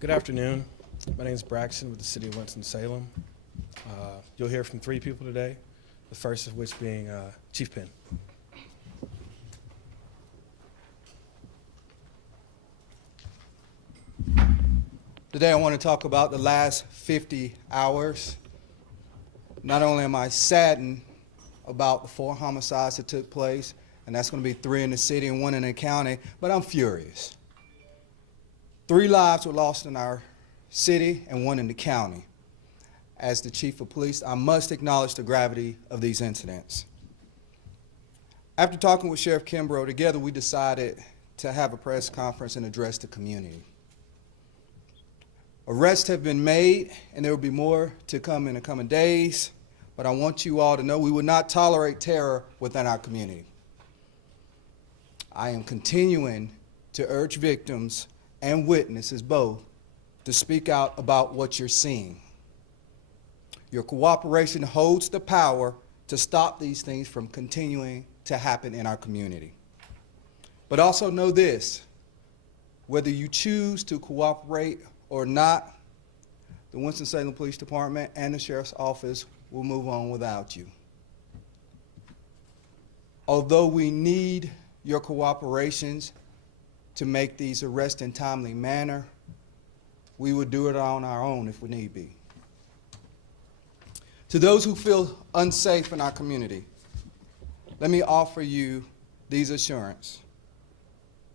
Good afternoon. My name is Braxton with the City of Winston-Salem. You'll hear from three people today, the first of which being Chief Penn. Today I want to talk about the last 50 hours. Not only am I saddened about the 4 homicides that took place, and that's going to be 3 in the city and 1 in the county, but I'm furious. 3 lives were lost in our city and 1 in the county. As the chief of police, I must acknowledge the gravity of these incidents. After talking with Sheriff Kimbrough, together we decided to have a press conference and address the community. Arrests have been made, and there will be more to come in the coming days, but I want you all to know we will not tolerate terror within our community. I am continuing to urge victims and witnesses both to speak out about what you're seeing. Your cooperation holds the power to stop these things from continuing to happen in our community. But also know this, whether you choose to cooperate or not, the Winston-Salem Police Department and the Sheriff's Office will move on without you. Although we need your cooperations to make these arrests in a timely manner, we will do it on our own if we need be. To those who feel unsafe in our community, let me offer you these assurances.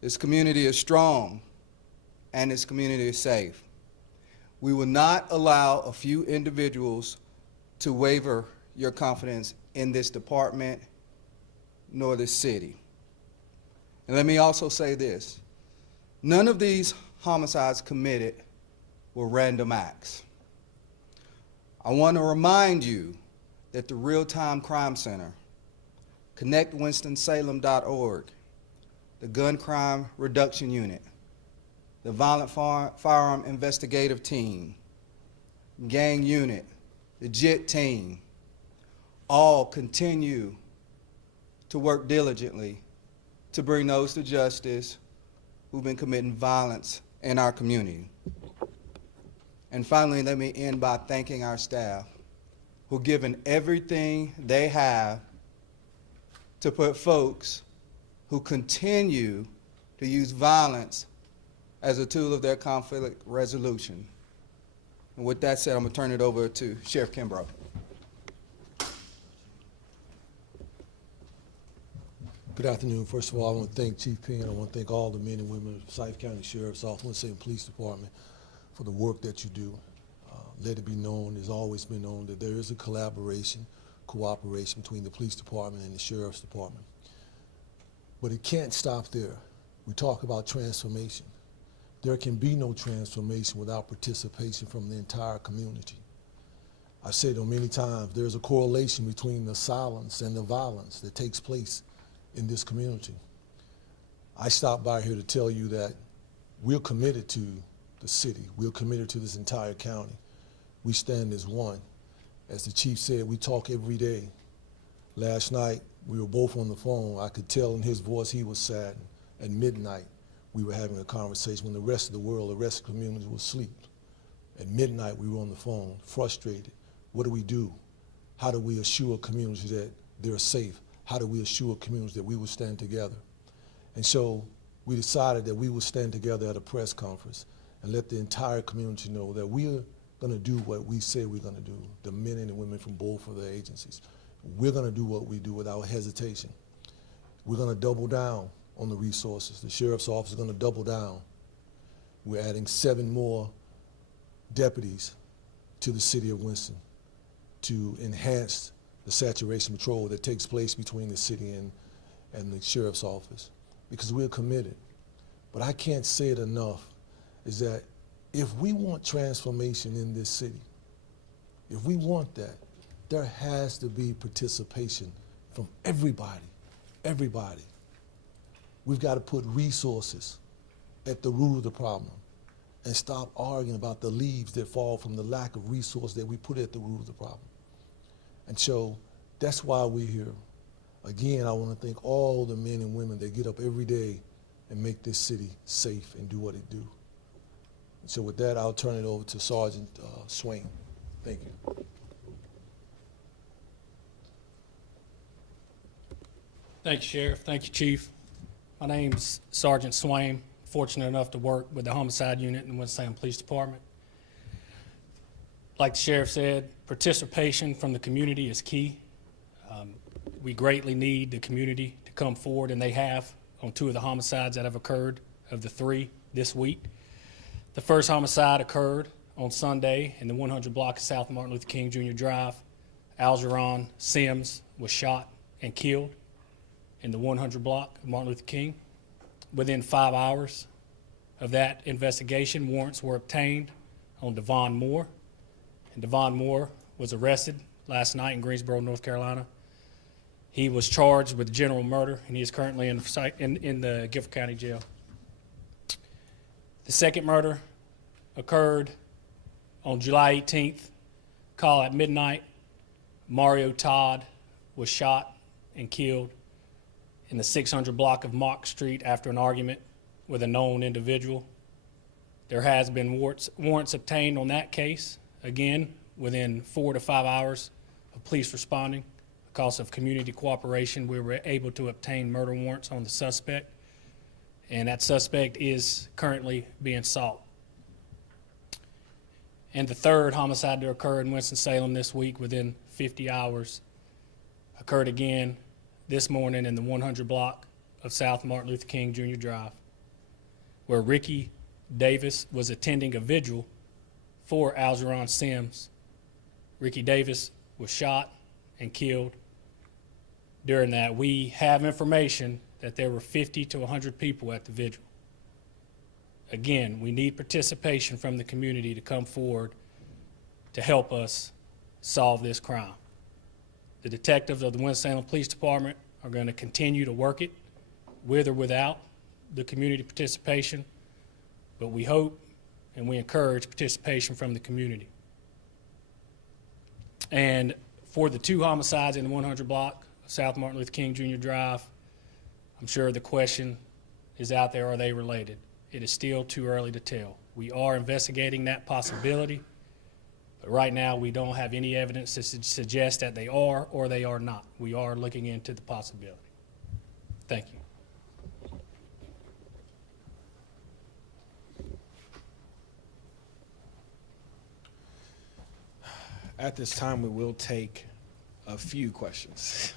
This community is strong and this community is safe. We will not allow a few individuals to waver your confidence in this department nor this city. And let me also say this. None of these homicides committed were random acts. I want to remind you that the Real-Time Crime Center, ConnectWinstonSalem.org, the Gun Crime Reduction Unit, the Violent Firearm Investigative Team, Gang Unit, the JIT Team, all continue to work diligently to bring those to justice who've been committing violence in our community. And finally, let me end by thanking our staff who've given everything they have to put folks who continue to use violence as a tool of their conflict resolution. And with that said, I'm going to turn it over to Sheriff Kimbrough. Good afternoon. First of all, I want to thank Chief Penn. I want to thank all the men and women of the Forsyth County Sheriff's Office, Winston-Salem Police Department for the work that you do. Let it be known, has always been known, that there is a collaboration, cooperation between the police department and the sheriff's department. But it can't stop there. We talk about transformation. There can be no transformation without participation from the entire community. I've said it many times, there's a correlation between the silence and the violence that takes place in this community. I stopped by here to tell you that we're committed to the city. We're committed to this entire county. We stand as one. As the chief said, we talk every day. Last night, we were both on the phone. I could tell in his voice he was sad. At midnight, we were having a conversation when the rest of the world, the rest of the community was asleep. At midnight, we were on the phone, frustrated. What do we do? How do we assure communities that they're safe? How do we assure communities that we will stand together? And so we decided that we would stand together at a press conference and let the entire community know that we are going to do what we say we're going to do, the men and the women from both of the agencies. We're going to do what we do without hesitation. We're going to double down on the resources. The Sheriff's Office is going to double down. We're adding 7 more deputies to the city of Winston to enhance the saturation patrol that takes place between the city and the Sheriff's Office, because we're committed. But I can't say it enough, is that if we want transformation in this city, if we want that, there has to be participation from everybody, everybody. We've got to put resources at the root of the problem and stop arguing about the leaves that fall from the lack of resource that we put at the root of the problem. And so that's why we're here. Again, I want to thank all the men and women that get up every day and make this city safe and do what it do. So with that, I'll turn it over to Sergeant Swain. Thank you. Thank you, Sheriff. Thank you, Chief. My name's Sergeant Swain. Fortunate enough to work with the homicide unit in the Winston-Salem Police Department. Like the Sheriff said, participation from the community is key. We greatly need the community to come forward, and they have on 2 of the homicides that have occurred of the 3 this week. The first homicide occurred on Sunday in the 100 block of South Martin Luther King Jr. Drive. Algeron Sims was shot and killed in the 100 block of Martin Luther King. Within 5 hours of that investigation, warrants were obtained on Devon Moore. And Devon Moore was arrested last night in Greensboro, North Carolina. He was charged with general murder, and he is currently in the Guilford County Jail. The second murder occurred on July 18th. Call at midnight. Mario Todd was shot and killed in the 600 block of Mock Street after an argument with a known individual. There has been warrants obtained on that case. Again, within 4 to 5 hours of police responding, because of community cooperation, we were able to obtain murder warrants on the suspect, and that suspect is currently being sought. And the third homicide to occur in Winston-Salem this week within 50 hours occurred again this morning in the 100 block of South Martin Luther King Jr. Drive, where Ricky Davis was attending a vigil for Algeron Sims. Ricky Davis was shot and killed. During that, we have information that there were 50 to 100 people at the vigil. Again, we need participation from the community to come forward to help us solve this crime. The detectives of the Winston-Salem Police Department are going to continue to work it with or without the community participation, but we hope and we encourage participation from the community. And for the 2 homicides in the 100 block of South Martin Luther King Jr. Drive, I'm sure the question is out there, are they related? It is still too early to tell. We are investigating that possibility, but right now we don't have any evidence to suggest that they are or they are not. We are looking into the possibility. Thank you. At this time, we will take a few questions.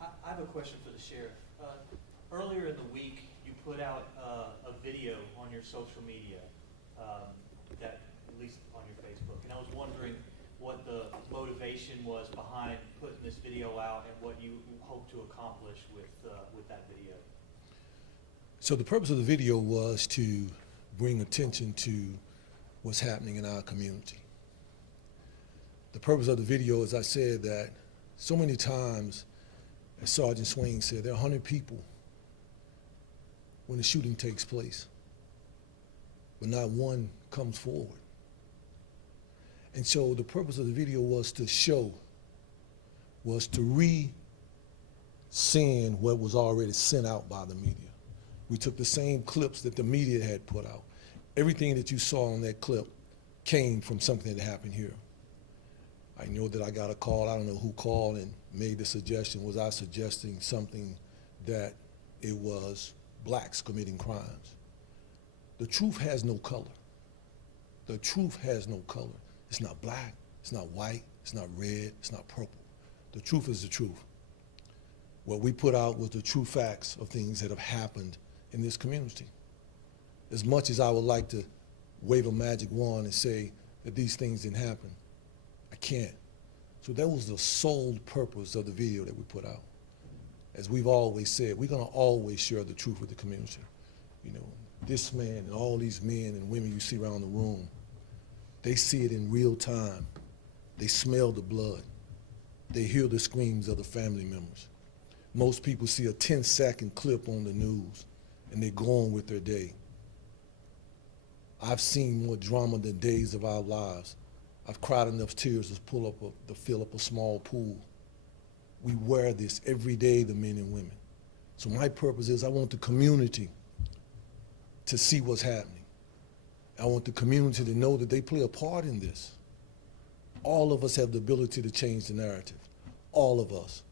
I have a question for the sheriff. Earlier in the week, you put out a video on your social media, that at least on your Facebook, and I was wondering what the motivation was behind putting this video out and what you hope to accomplish with that video. So the purpose of the video was to bring attention to what's happening in our community. The purpose of the video, as I said, that so many times, as Sergeant Swain said, there are 100 people when the shooting takes place, but not one comes forward. And so the purpose of the video was to show, was to re-send what was already sent out by the media. We took the same clips that the media had put out. Everything that you saw on that clip came from something that happened here. I know that I got a call, I don't know who called and made the suggestion. Was I suggesting something that it was blacks committing crimes? The truth has no color. The truth has no color. It's not black, it's not white, it's not red, it's not purple. The truth is the truth. What we put out was the true facts of things that have happened in this community. As much as I would like to wave a magic wand and say that these things didn't happen, I can't. So that was the sole purpose of the video that we put out. As we've always said, we're gonna always share the truth with the community. You know, this man and all these men and women you see around the room, they see it in real time. They smell the blood. They hear the screams of the family members. Most people see a 10-second clip on the news and they go on with their day. I've seen more drama than days of our lives. I've cried enough tears to fill up a small pool. We wear this every day, the men and women. So my purpose is I want the community to see what's happening. I want the community to know that they play a part in this. All of us have the ability to change the narrative, all of us.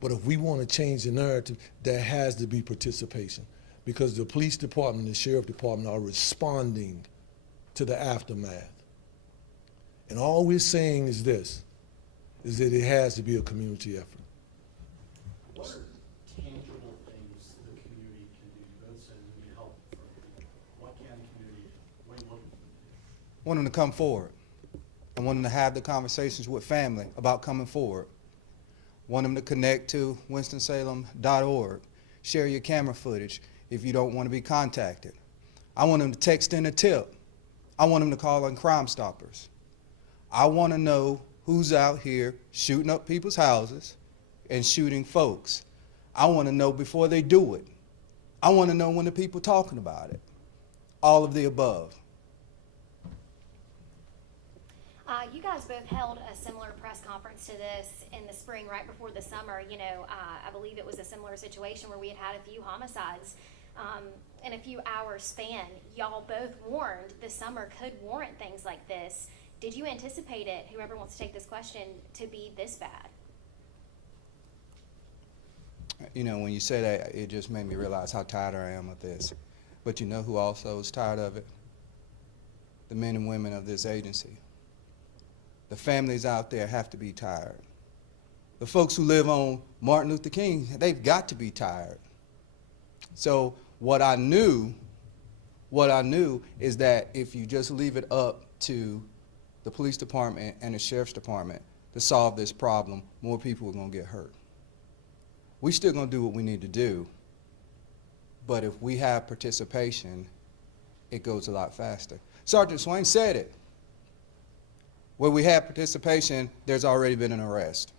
But if we want to change the narrative, there has to be participation, because the police department and the sheriff department are responding to the aftermath. And all we're saying is this, is that it has to be a community effort. What are tangible things the community can do? Both said we need help from people. What can the community, what are you looking for? I want them to come forward. I want them to have the conversations with family about coming forward. I want them to connect to winstonsalem.org. Share your camera footage if you don't want to be contacted. I want them to text in a tip. I want them to call on Crime Stoppers. I want to know who's out here shooting up people's houses and shooting folks. I want to know before they do it. I want to know when the people talking about it. All of the above. You guys both held a similar press conference to this in the spring, right before the summer. You know, I believe it was a similar situation where we had a few homicides in a few hours span. Y'all both warned the summer could warrant things like this. Did you anticipate it, whoever wants to take this question, to be this bad? You know, when you say that, it just made me realize how tired I am of this. But you know who also is tired of it? The men and women of this agency. The families out there have to be tired. The folks who live on Martin Luther King, they've got to be tired. So what I knew is that if you just leave it up to the police department and the sheriff's department to solve this problem, more people are going to get hurt. We still going to do what we need to do, but if we have participation, it goes a lot faster. Sergeant Swain said it. Where we have participation, there's already been an arrest.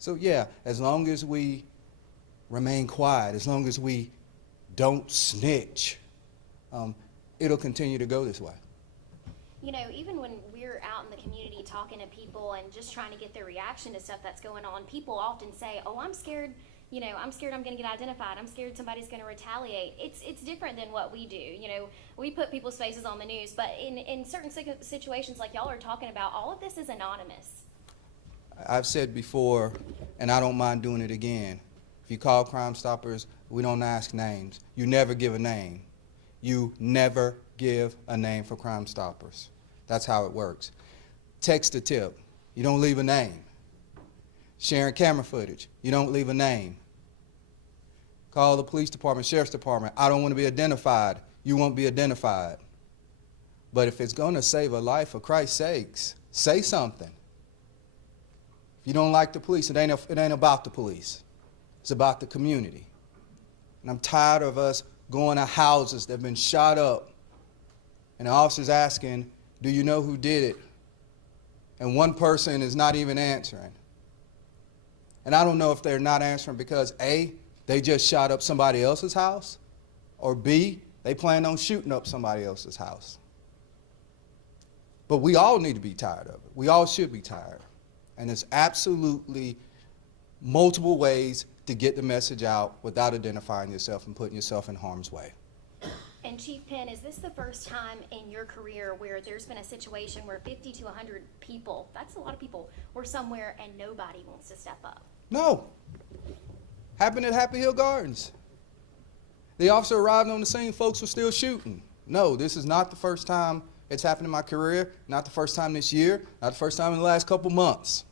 So yeah, as long as we remain quiet, as long as we don't snitch, it'll continue to go this way. You know, even when we're out in the community talking to people and just trying to get their reaction to stuff that's going on, people often say, oh, I'm scared, you know, I'm scared I'm going to get identified. I'm scared somebody's going to retaliate. It's different than what we do. You know, we put people's faces on the news, but in certain situations like y'all are talking about, all of this is anonymous. I've said before, and I don't mind doing it again, if you call Crime Stoppers, we don't ask names. You never give a name. You never give a name for Crime Stoppers. That's how it works. Text a tip. You don't leave a name. Sharing camera footage. You don't leave a name. Call the police department, sheriff's department. I don't want to be identified. You won't be identified. But if it's going to save a life, for Christ's sakes, say something. If you don't like the police, it ain't about the police. It's about the community. And I'm tired of us going to houses that have been shot up and the officer's asking, do you know who did it? And one person is not even answering. And I don't know if they're not answering because A, they just shot up somebody else's house, or B, they plan on shooting up somebody else's house. But we all need to be tired of it. We all should be tired. And there's absolutely multiple ways to get the message out without identifying yourself and putting yourself in harm's way. And Chief Penn, is this the first time in your career where there's been a situation where 50 to 100 people, that's a lot of people, were somewhere and nobody wants to step up? No. Happened at Happy Hill Gardens. The officer arrived on the scene, folks were still shooting. No, this is not the first time it's happened in my career, not the first time this year, not the first time in the last couple months.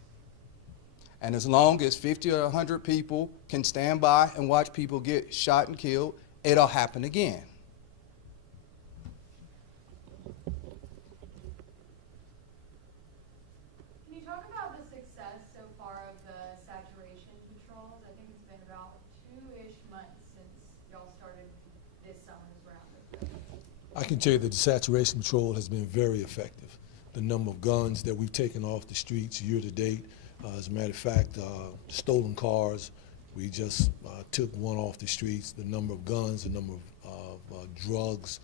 And as long as 50 or 100 people can stand by and watch people get shot and killed, it'll happen again. Can you talk about the success so far of the saturation patrols? I think it's been about 2-ish months since y'all started this summer's round. I can tell you that the saturation patrol has been very effective. The number of guns that we've taken off the streets year to date, as a matter of fact, stolen cars, we just took one off the streets. The number of guns, the number of drugs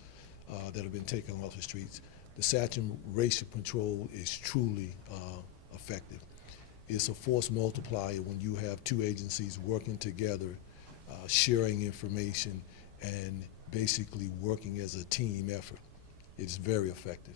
that have been taken off the streets. The saturation patrol is truly effective. It's a force multiplier when you have two agencies working together, sharing information, and basically working as a team effort. It's very effective.